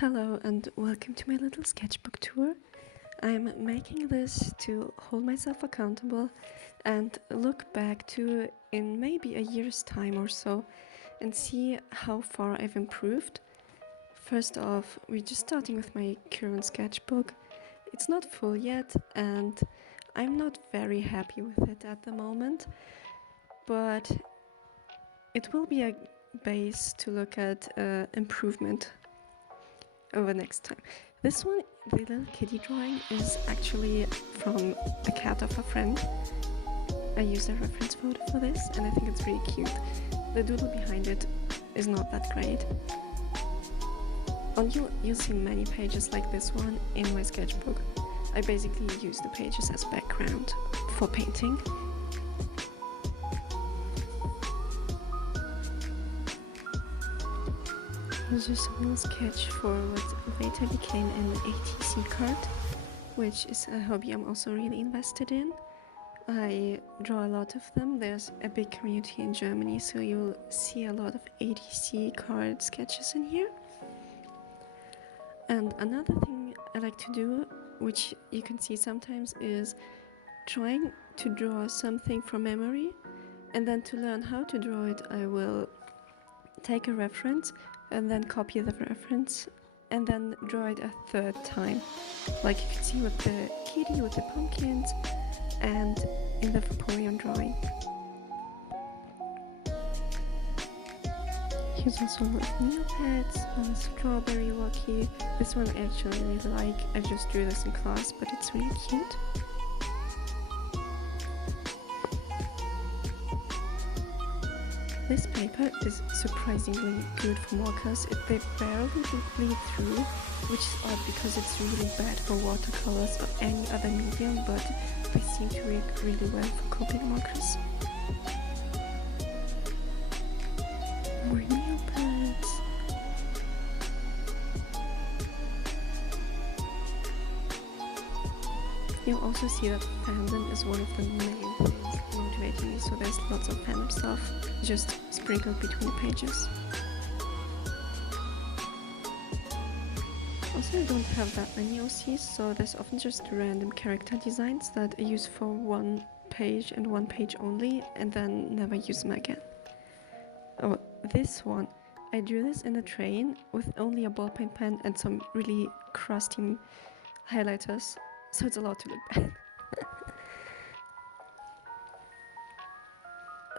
Hello and welcome to my little sketchbook tour. I'm making this to hold myself accountable and look back to in maybe a year's time or so and see how far I've improved. First off, we're just starting with my current sketchbook. It's not full yet and I'm not very happy with it at the moment, but it will be a base to look at improvement over next time. This one, the little kitty drawing, is actually from the cat of a friend. I used a reference photo for this and I think it's really cute. The doodle behind it is not that great. You'll see many pages like this one in my sketchbook. I basically use the pages as background for painting. Here's just a little sketch for what later became an ATC card, which is a hobby I'm also really invested in. I draw a lot of them. There's a big community in Germany, so you'll see a lot of ATC card sketches in here. And another thing I like to do, which you can see sometimes, is trying to draw something from memory, and then to learn how to draw it, I will take a reference and then copy the reference and then draw it a third time, like you can see with the kitty with the pumpkins and in the Napoleon drawing. Here's also a lot of Neopets, a strawberry Rocky. This one I actually really like. I just drew this in class, but it's really cute. This paper is surprisingly good for markers. They barely bleed through, which is odd because it's really bad for watercolors or any other medium, but they seem to work really well for Copic markers. More Neopets. You'll also see that fandom is one of the main things motivating me, so there's lots of fandom stuff just sprinkled between the pages. Also, I don't have that many OCs, so there's often just random character designs that I use for one page and one page only, and then never use them again. Oh, this one. I drew this in a train with only a ballpoint pen and some really crusty highlighters, so it's allowed to look bad.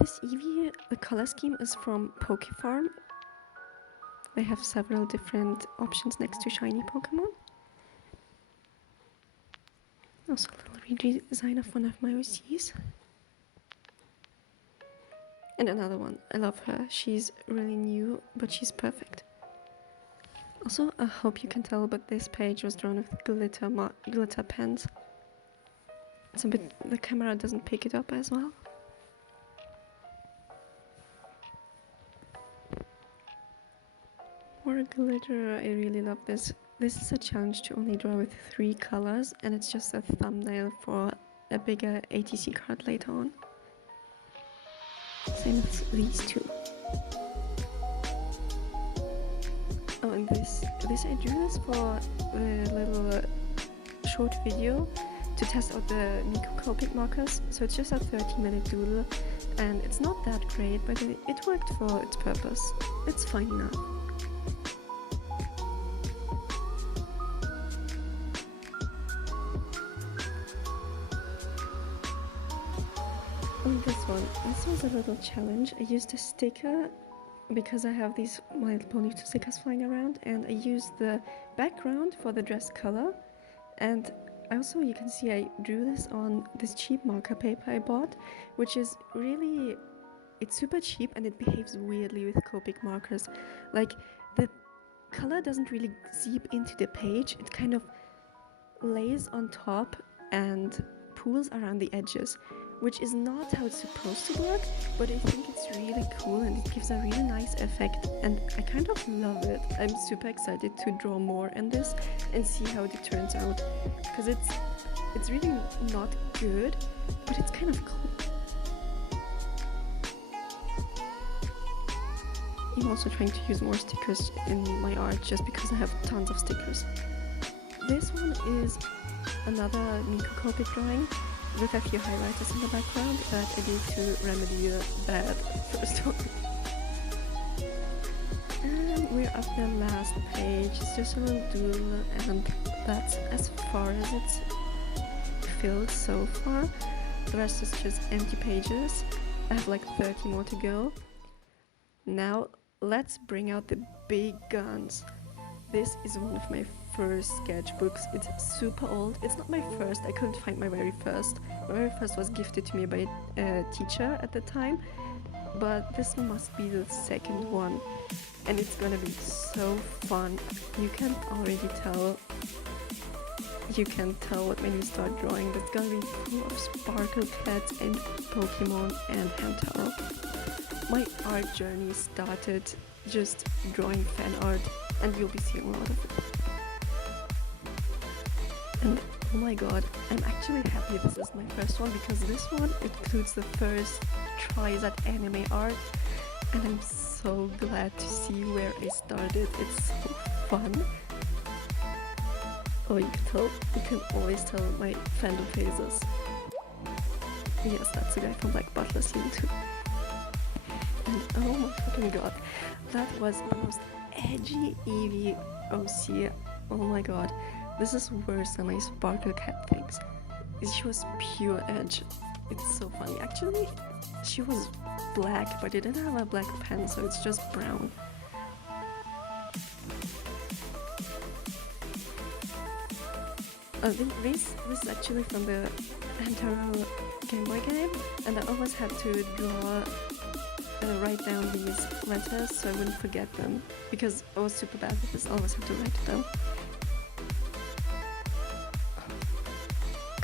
This Eevee, the color scheme is from Pokefarm. They have several different options next to shiny Pokemon. Also a little redesign of one of my OCs. And another one, I love her. She's really new, but she's perfect. Also, I hope you can tell, but this page was drawn with glitter pens. It's a bit, the camera doesn't pick it up as well. More glitter, I really love this. This is a challenge to only draw with 3 colors, and it's just a thumbnail for a bigger ATC card later on. Same with these two. Oh, and this I drew this for a little short video to test out the Miku Copic markers. So it's just a 30-minute doodle, and it's not that great, but it worked for its purpose. It's fine enough. Oh, this was a little challenge. I used a sticker because I have these My Little Pony stickers flying around, and I used the background for the dress color, and also you can see I drew this on this cheap marker paper I bought, which is really, it's super cheap and it behaves weirdly with Copic markers. Like, the color doesn't really seep into the page, it kind of lays on top and pools around the edges, which is not how it's supposed to work, but I think it's really cool and it gives a really nice effect, and I kind of love it. I'm super excited to draw more in this and see how it turns out, because it's really not good, but it's kind of cool. I'm also trying to use more stickers in my art just because I have tons of stickers. This one is another microscopic drawing with a few highlighters in the background that I did to remedy the bad first one. And we're at the last page. It's just a little doodle, and that's as far as it's filled so far. The rest is just empty pages. I have like 30 more to go. Now let's bring out the big guns. This is one of my first sketchbooks. It's super old. It's not my first. I couldn't find my very first. My very first was gifted to me by a teacher at the time, but this must be the second one, and it's gonna be so fun. You can already tell. You can tell when you start drawing. It's gonna be full of sparkle cats and Pokemon and Hamtaro. My art journey started just drawing fan art, and you'll be seeing a lot of it. And oh my god, I'm actually happy this is my first one, because this one includes the first tries at anime art, and I'm so glad to see where I started. It's so fun. Oh, you can always tell my fandom phases. Yes, that's the guy from Black Butler Season 2. And oh my fucking god, that was the most edgy Eevee OC. Oh my god, this is worse than my Sparkle Cat things. She was pure edge. It's so funny. Actually, she was black, but it didn't have a black pen, so it's just brown. This is actually from the Hamtaro Game Boy game, and I always had to write down these letters so I wouldn't forget them, because I was super bad at this. I always had to write them.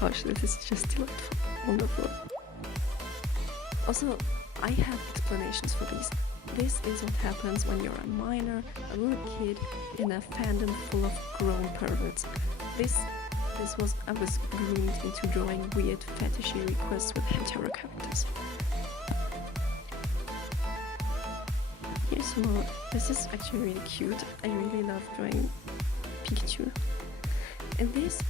Gosh, this is just delightful. Wonderful. Also, I have explanations for these. This is what happens when you're a minor, a little kid in a fandom full of grown perverts. I was groomed into drawing weird fetishy requests with Hamtaro characters. Here's some more. This is actually really cute. I really love drawing Pikachu. And this,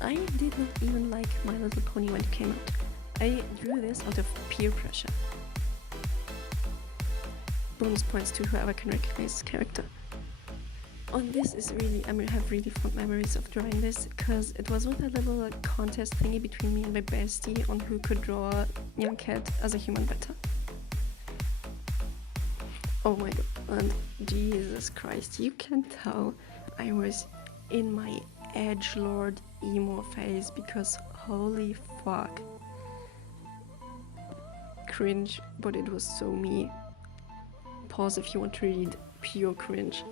I did not even like My Little Pony when it came out. I drew this out of peer pressure. Bonus points to whoever can recognize this character. Oh, this is really, I have really fond memories of drawing this, because it was with a little contest thingy between me and my bestie on who could draw young cat as a human better. Oh my god, and Jesus Christ, you can tell I was in my edgelord emo phase, because holy fuck. Cringe, but it was so me. Pause if you want to read pure cringe.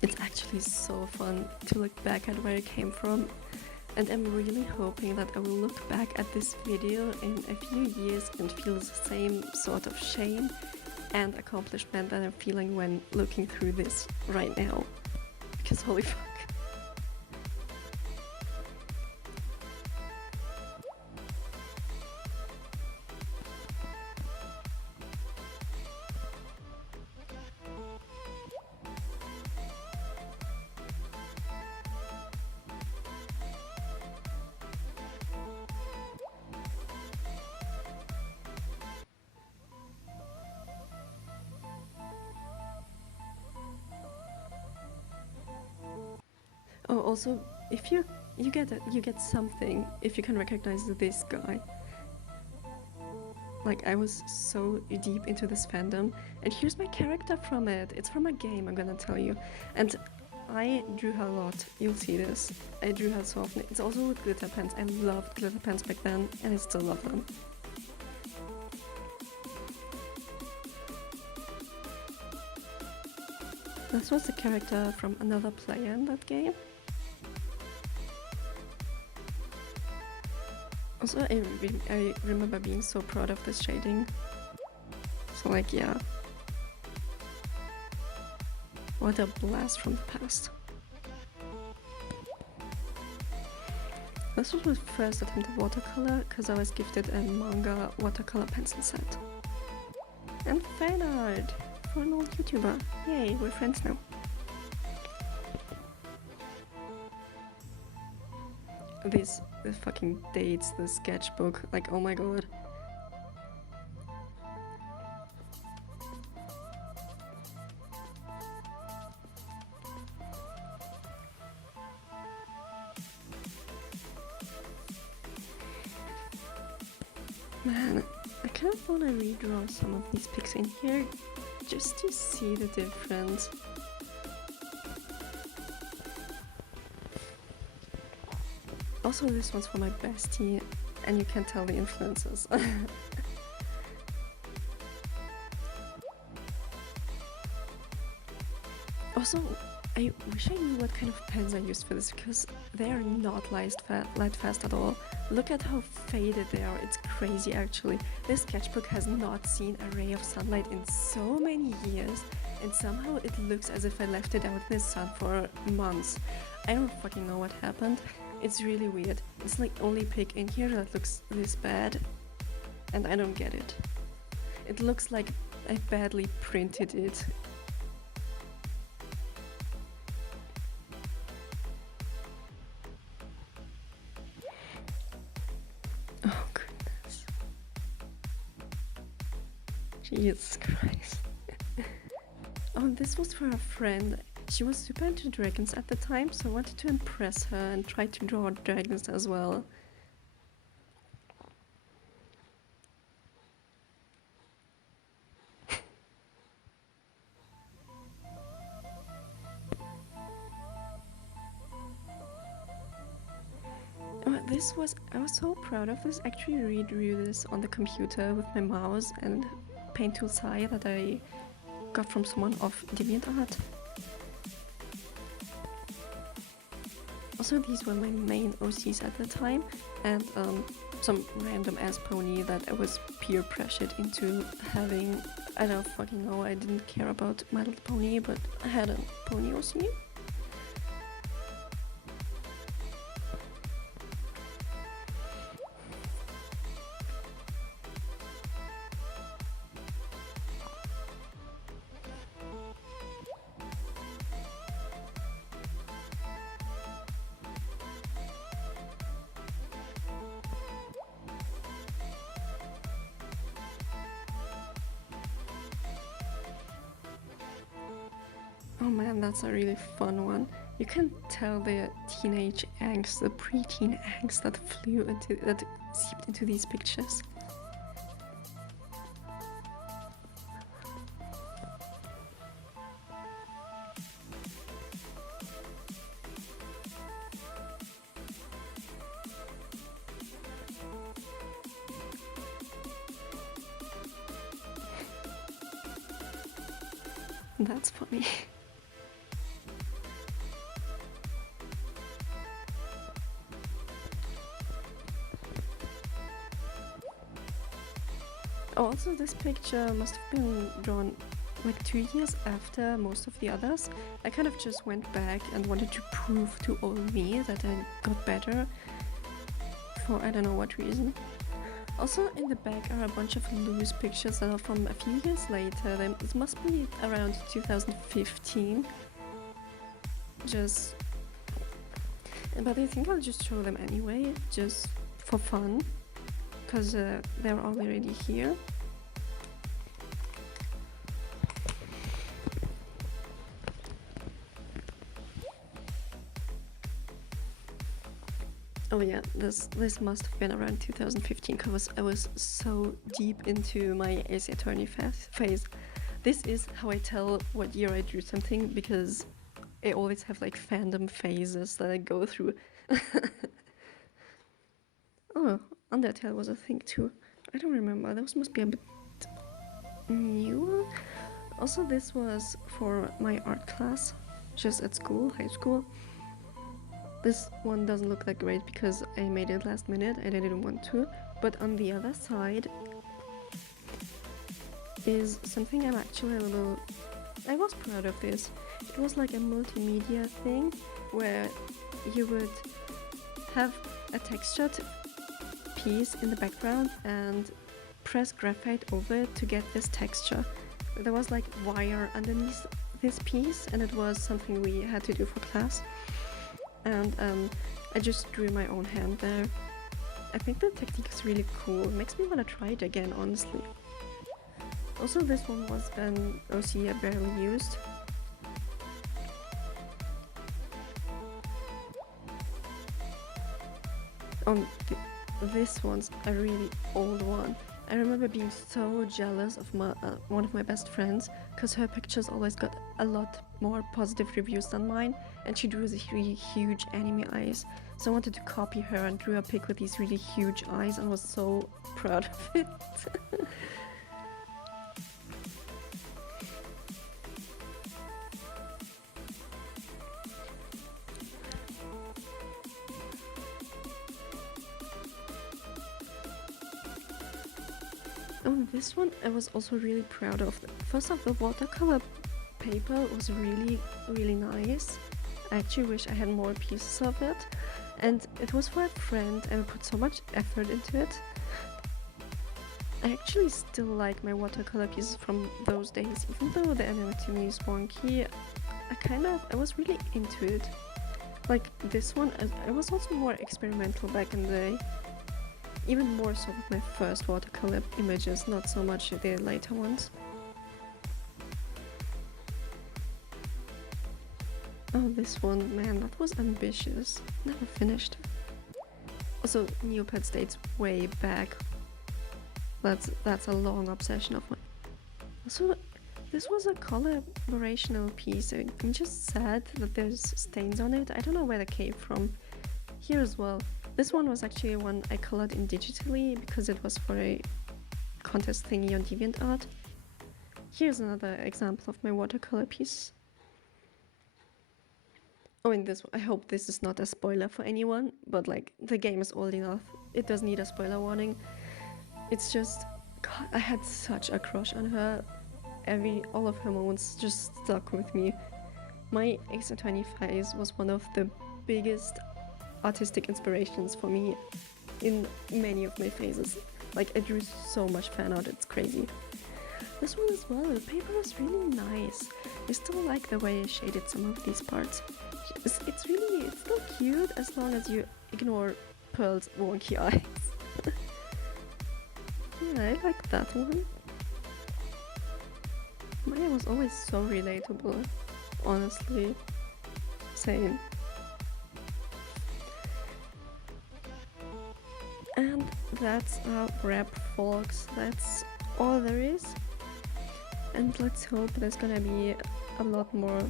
It's actually so fun to look back at where I came from, and I'm really hoping that I will look back at this video in a few years and feel the same sort of shame and accomplishment that I'm feeling when looking through this right now. Because holy fuck. Oh, also, if you get something if you can recognize this guy. Like, I was so deep into this fandom, and here's my character from it. It's from a game, I'm gonna tell you, and I drew her a lot. You'll see this. I drew her so often. It's also with glitter pens. I loved glitter pens back then, and I still love them. This was a character from another player in that game. Also, I remember being so proud of this shading. So like, yeah. What a blast from the past. This was my first attempt at watercolor, because I was gifted a manga watercolor pencil set. And fan art for an old YouTuber. Yay, we're friends now. This fucking dates the sketchbook. Like, oh my god. Man, I kind of want to redraw some of these pics in here just to see the difference. Also, this one's for my bestie, and you can tell the influences. Also, I wish I knew what kind of pens I used for this, because they are not light fast at all. Look at how faded they are, it's crazy actually. This sketchbook has not seen a ray of sunlight in so many years, and somehow it looks as if I left it out in the sun for months. I don't fucking know what happened. It's really weird. It's like only pic in here that looks this bad, and I don't get it. It looks like I badly printed it. Oh goodness. Jesus Christ. Oh, this was for a friend. She was super into dragons at the time, so I wanted to impress her and try to draw dragons as well. I was so proud of this. I actually redrew this on the computer with my mouse and paint tool Sai that I got from someone off DeviantArt. Also, these were my main OCs at the time, and some random ass pony that I was peer pressured into having. I don't fucking know, I didn't care about My Little Pony, but I had a pony OC. Oh man, that's a really fun one. You can tell the teenage angst, the preteen angst that seeped into these pictures. That's funny. Also, this picture must have been drawn like 2 years after most of the others. I kind of just went back and wanted to prove to old me that I got better for I don't know what reason. Also, in the back are a bunch of loose pictures that are from a few years later. It must be around 2015. But I think I'll just show them anyway, just for fun, because they're already here. Oh yeah, this must have been around 2015 because I was so deep into my Ace Attorney phase. This is how I tell what year I drew something, because I always have like fandom phases that I go through. Oh, Undertale was a thing too. I don't remember, those must be a bit newer. Also, this was for my art class, just at school, high school. This one doesn't look that great because I made it last minute and I didn't want to, but on the other side is something I'm actually I was proud of this. It was like a multimedia thing where you would have a textured piece in the background and press graphite over it to get this texture. There was like wire underneath this piece, and it was something we had to do for class. And I just drew my own hand there. I think the technique is really cool. It makes me want to try it again, honestly. Also, this one was then OC barely used. This one's a really old one. I remember being so jealous of one of my best friends, because her pictures always got a lot more positive reviews than mine, and she drew these really huge anime eyes. So I wanted to copy her and drew a pic with these really huge eyes, and was so proud of it. Oh, this one I was also really proud of. First off, the watercolor paper was really nice. I actually wish I had more pieces of it. And it was for a friend, and I put so much effort into it. I actually still like my watercolor pieces from those days, even though the animation is wonky. I was really into it. Like this one, I was also more experimental back in the day. Even more so with my first watercolor images, not so much the later ones. Oh, this one, man, that was ambitious. Never finished. Also, Neopets dates way back. That's a long obsession of mine. Also, this was a collaborational piece. I'm just sad that there's stains on it. I don't know where they came from. Here as well. This one was actually one I colored in digitally because it was for a contest thingy on DeviantArt. Here's another example of my watercolor piece. Oh, and this one, I hope this is not a spoiler for anyone, but like, the game is old enough. It does need a spoiler warning. It's just, God, I had such a crush on her. All of her moments just stuck with me. My X20 phase was one of the biggest artistic inspirations for me in many of my phases. Like, I drew so much fan art, it's crazy. This one as well, the paper is really nice. I still like the way I shaded some of these parts. It's still cute as long as you ignore Pearl's wonky eyes. Yeah, I like that one. Maya was always so relatable, honestly. Same. And that's a wrap, folks. That's all there is. And let's hope there's gonna be a lot more.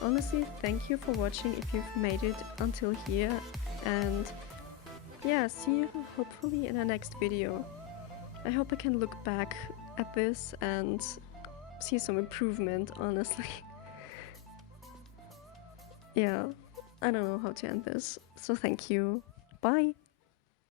Honestly, thank you for watching if you've made it until here. And yeah, see you hopefully in the next video. I hope I can look back at this and see some improvement, honestly. Yeah, I don't know how to end this. So thank you. Bye.